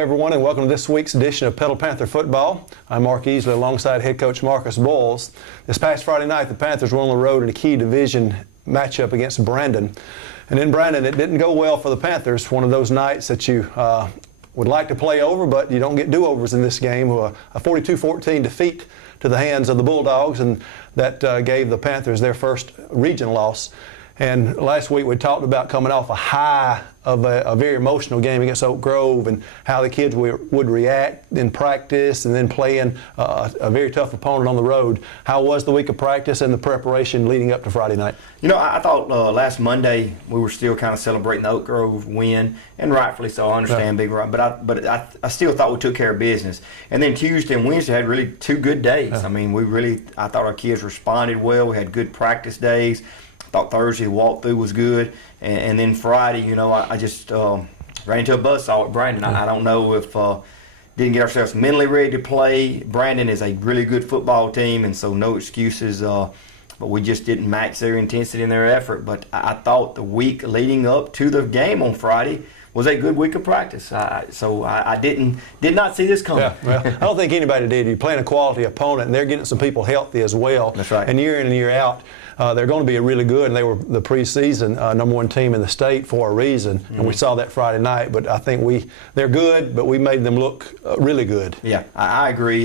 everyone, and welcome to this week's edition of Petal Panther Football. I'm Mark Easley alongside head coach Marcus Boyles. This past Friday night, the Panthers were on the road in a key division matchup against Brandon. And in Brandon, it didn't go well for the Panthers. One of those nights that you would like to play over, but you don't get do-overs in this game. A 42-14 defeat to the hands of the Bulldogs, and that gave the Panthers their first region loss. And last week we talked about coming off a high of a very emotional game against Oak Grove and how the kids would react in practice and then playing a very tough opponent on the road. How was the week of practice and the preparation leading up to Friday night? You know, I thought last Monday we were still kind of celebrating the Oak Grove win, and rightfully so. I understand big run, but I still thought we took care of business. And then Tuesday and Wednesday had really two good days. I mean, I thought our kids responded well. We had good practice days. I thought Thursday the walkthrough was good, and then Friday, you know, I just ran into a buzzsaw with Brandon. I don't know if didn't get ourselves mentally ready to play. Brandon is a really good football team, and so no excuses. But we just didn't match their intensity and their effort. But I thought the week leading up to the game on Friday was a good week of practice. So I did not see this coming. Yeah, well, I don't think anybody did. You're playing a quality opponent, and they're getting some people healthy as well. That's right. And year in and year out, they're going to be really good, and they were the preseason number one team in the state for a reason, and we saw that Friday night. But I think they're good, but we made them look really good. Yeah, I agree.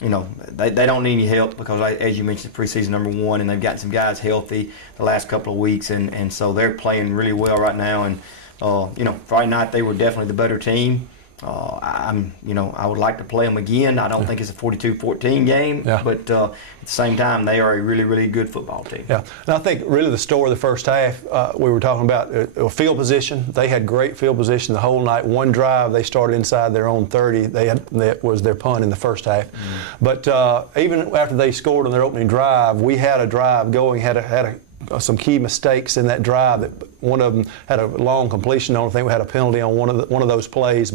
You know, they don't need any help because, as you mentioned, preseason number one, and they've gotten some guys healthy the last couple of weeks, and so they're playing really well right now. And you know, Friday night they were definitely the better team. I would like to play them again. I don't think it's a 42-14 game, but at the same time, they are a really, really good football team. Yeah, and I think really the story of the first half, we were talking about field position. They had great field position the whole night. One drive, they started inside their own 30. That was their punt in the first half. But even after they scored on their opening drive, we had a drive going, had some key mistakes in that drive. That one of them had a long completion on. I think we had a penalty on one of those plays.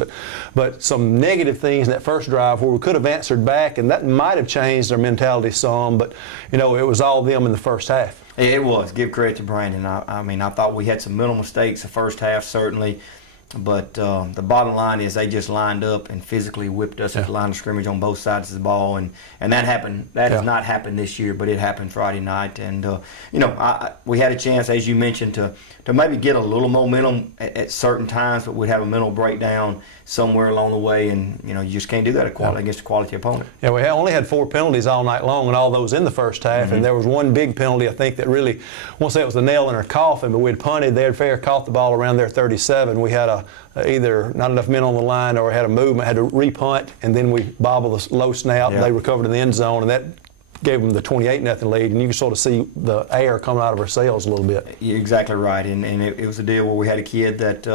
But some negative things in that first drive where we could have answered back, and that might have changed their mentality some. But you know, it was all them in the first half. It was. Give credit to Brandon. I mean, I thought we had some mental mistakes the first half, certainly. But the bottom line is they just lined up and physically whipped us at the line of scrimmage on both sides of the ball, and that happened. That has not happened this year, but it happened Friday night. And you know, we had a chance, as you mentioned, to maybe get a little momentum at certain times, but we'd have a mental breakdown somewhere along the way, and you know, you just can't do that against a quality opponent. Yeah, we only had 4 penalties all night long, and all those in the first half. And there was one big penalty, I think, that really, I won't say it was the nail in our coffin, but we'd punted. They had fair caught the ball around their 37. We had either not enough men on the line or had a movement, had to repunt, and then we bobbled the low snap. They recovered in the end zone, and that gave them the 28-0 lead, and you can sort of see the air coming out of our sails a little bit. You're exactly right, and it was a deal where we had a kid that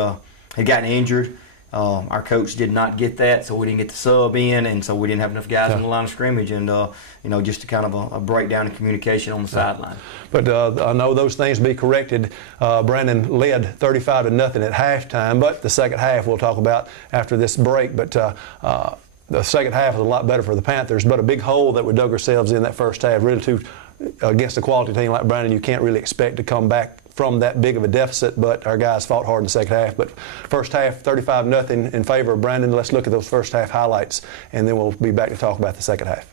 had gotten injured. Our coach did not get that, so we didn't get the sub in, and so we didn't have enough guys on the line of scrimmage, and you know, just a kind of a breakdown in communication on the sideline. But I know those things be corrected. Brandon led 35-0 at halftime, but the second half we'll talk about after this break. But the second half was a lot better for the Panthers, but a big hole that we dug ourselves in that first half. Really, against a quality team like Brandon, you can't really expect to come back from that big of a deficit, but our guys fought hard in the second half. But first half, 35-0 in favor of Brandon. Let's look at those first half highlights, and then we'll be back to talk about the second half.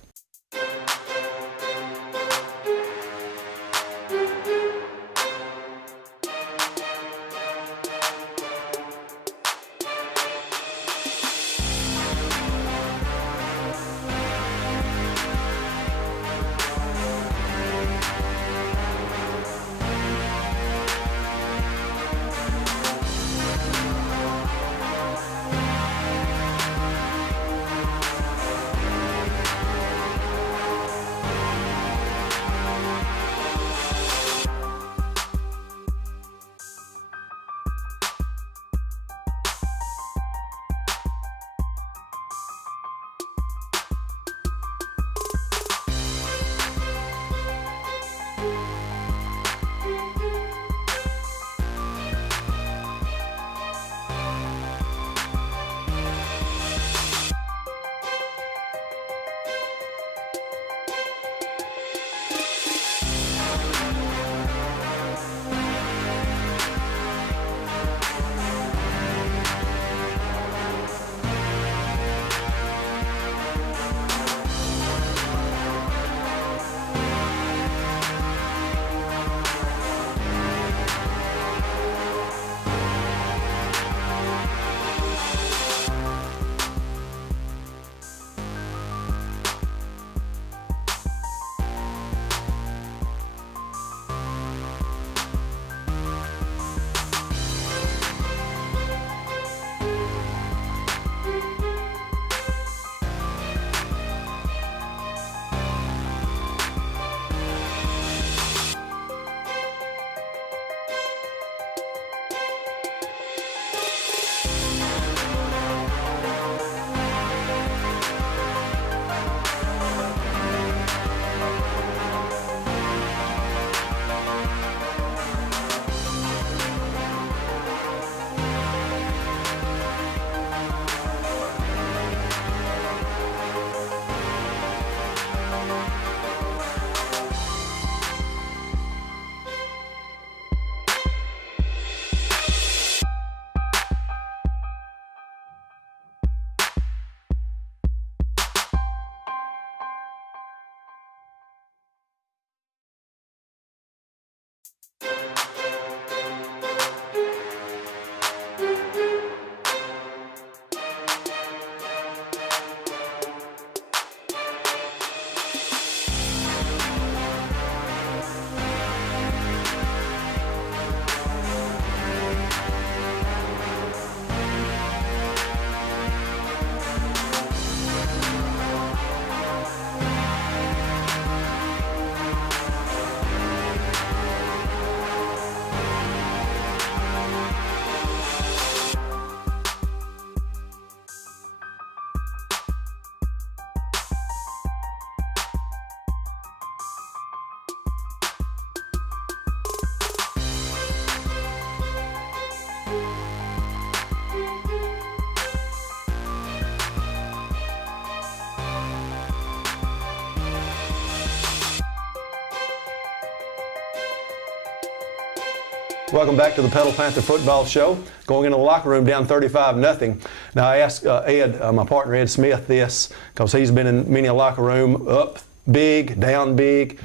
Welcome back to the Petal Panther Football Show. Going into the locker room down 35-0. Now I asked Ed, my partner Ed Smith, this because he's been in many a locker room, up big, down big.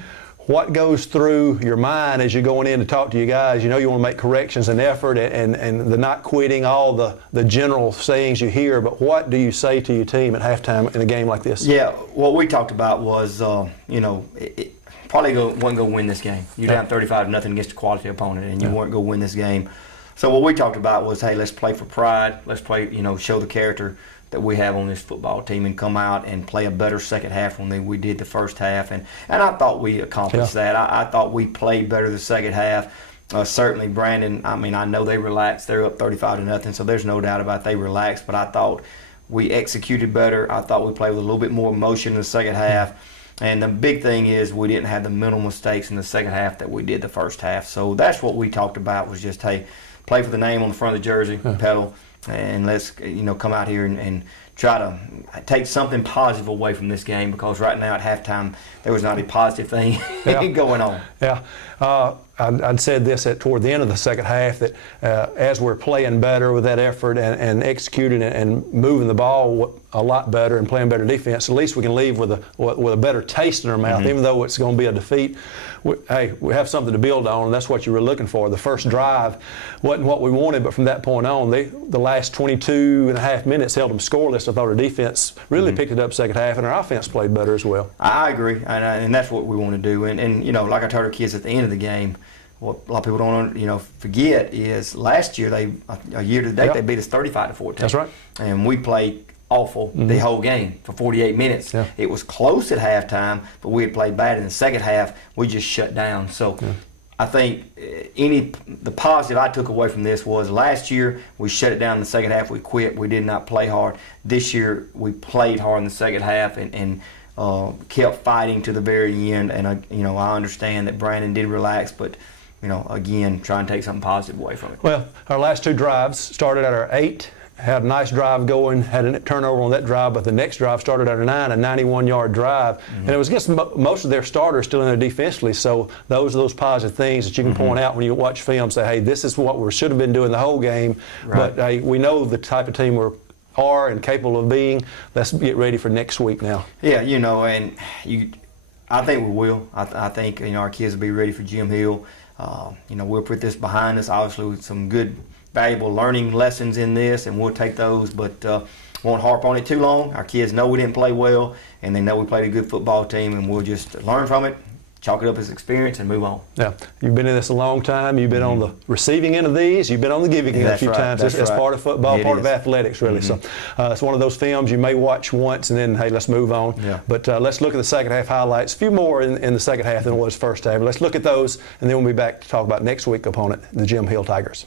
What goes through your mind as you're going in to talk to you guys? You know you want to make corrections and effort and the not quitting, all the general sayings you hear, but what do you say to your team at halftime in a game like this? Yeah, what we talked about was, probably wasn't going to win this game. You're down 35-0 against a quality opponent, and you weren't going to win this game. So what we talked about was, hey, let's play for pride. Let's play, show the character that we have on this football team and come out and play a better second half than we did the first half. And I thought we accomplished that. I thought we played better the second half. Certainly Brandon, I know they relaxed. They're up 35-0, so there's no doubt about they relaxed. But I thought we executed better. I thought we played with a little bit more emotion in the second half. And the big thing is we didn't have the mental mistakes in the second half that we did the first half. So that's what we talked about, was just, hey, play for the name on the front of the jersey, Petal, and let's come out here and try to take something positive away from this game, because right now at halftime there was not a positive thing going on. Yeah. I'd said this toward the end of the second half, that as we're playing better with that effort and executing and moving the ball a lot better and playing better defense, at least we can leave with a better taste in our mouth, even though it's going to be a defeat. We have something to build on, and that's what you were looking for. The first drive wasn't what we wanted, but from that point on, the last 22 and a half minutes held them scoreless. I thought our defense really picked it up second half, and our offense played better as well. I agree, and that's what we want to do. And like I told our kids at the end of the game, what a lot of people don't forget is last year a year to date they beat us 35-14. That's right. And we played awful the whole game for 48 minutes. Yeah. It was close at halftime, but we had played bad in the second half. We just shut down. So I think the positive I took away from this was, last year we shut it down in the second half. We quit. We did not play hard. This year we played hard in the second half and kept fighting to the very end. And I understand that Brandon did relax, but again, try and take something positive away from it. Well, our last two drives started at our 8. Had a nice drive going, had a turnover on that drive, but the next drive started at a 9, a 91-yard drive. And it was against most of their starters still in there defensively, so those are those positive things that you can point out when you watch film, say, hey, this is what we should have been doing the whole game, but hey, we know the type of team we are and capable of being. Let's get ready for next week now. Yeah, and I think we will. I think our kids will be ready for Jim Hill. We'll put this behind us, obviously, with some good, valuable learning lessons in this, and we'll take those, but won't harp on it too long. Our kids know we didn't play well, and they know we played a good football team, and we'll just learn from it, chalk it up as experience, and move on. Yeah, you've been in this a long time. You've been on the receiving end of these. You've been on the giving end a few times. That's part of football, part of athletics, really. So it's one of those films you may watch once, and then, hey, let's move on. Yeah. But let's look at the second half highlights. A few more in the second half than it was first half. Let's look at those, and then we'll be back to talk about next week's opponent, the Jim Hill Tigers.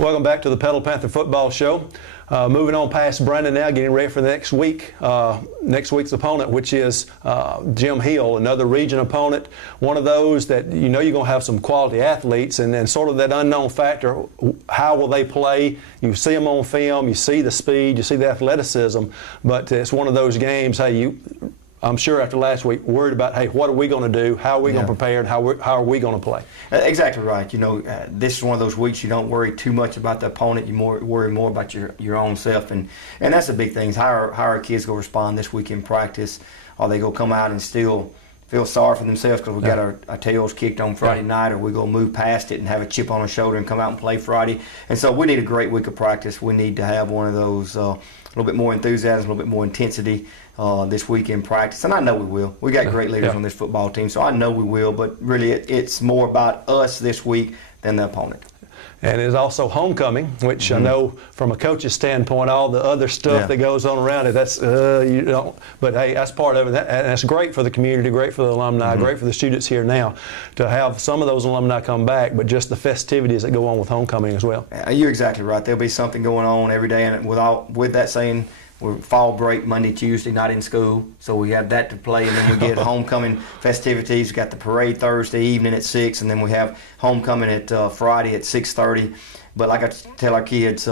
Welcome back to the Petal Panther Football Show. Moving on past Brandon now, getting ready for the next week. Next week's opponent, which is Jim Hill, another region opponent. One of those that you know you're going to have some quality athletes, and then sort of that unknown factor, how will they play? You see them on film, you see the speed, you see the athleticism, but it's one of those games, hey, I'm sure after last week, worried about, hey, what are we going to do? How are we going to prepare? And how are we going to play? Exactly right. You know, this is one of those weeks you don't worry too much about the opponent. You worry more about your own self, and that's the big thing. How are our kids going to respond this week in practice? Are they going to come out and still feel sorry for themselves because we got our tails kicked on Friday night, or we going to move past it and have a chip on our shoulder and come out and play Friday? And so we need a great week of practice. We need to have one of those a little bit more enthusiasm, a little bit more intensity this week in practice, and I know we will. We got great leaders on this football team, so I know we will, but really it's more about us this week than the opponent. And it's also homecoming, which I know from a coach's standpoint, all the other stuff that goes on around it, that's, you don't, but hey, that's part of it. And that's great for the community, great for the alumni, great for the students here now to have some of those alumni come back, but just the festivities that go on with homecoming as well. You're exactly right. There'll be something going on every day, and with that saying, we're fall break Monday, Tuesday, not in school, so we have that to play, and then we get homecoming festivities. We got the parade Thursday evening at 6, and then we have homecoming at Friday at 6:30. But like I tell our kids,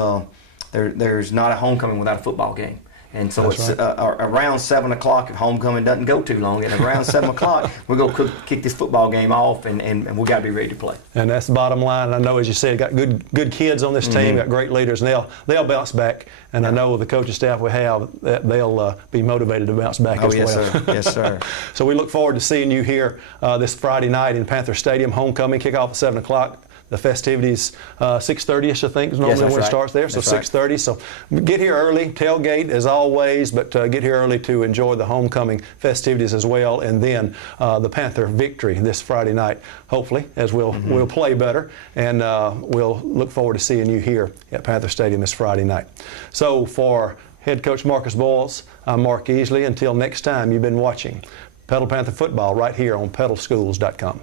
there's not a homecoming without a football game. And so it's around 7 o'clock, if homecoming doesn't go too long, and around 7 o'clock, we're going to kick this football game off, and we got to be ready to play. And that's the bottom line. I know, as you said, got good kids on this team, got great leaders, and they'll bounce back. And I know with the coaching staff we have, that they'll be motivated to bounce back as yes, well. Sir. Yes, sir. So we look forward to seeing you here this Friday night in Panther Stadium. Homecoming kickoff at 7 o'clock. The festivities 6:30ish, I think, is normally when it starts there. So 6:30. So get here early, tailgate as always, but get here early to enjoy the homecoming festivities as well, and then the Panther victory this Friday night. Hopefully, as we'll play better, and we'll look forward to seeing you here at Panther Stadium this Friday night. So for head coach Marcus Boyles, I'm Mark Easley. Until next time, you've been watching Petal Panther Football right here on petalschools.com.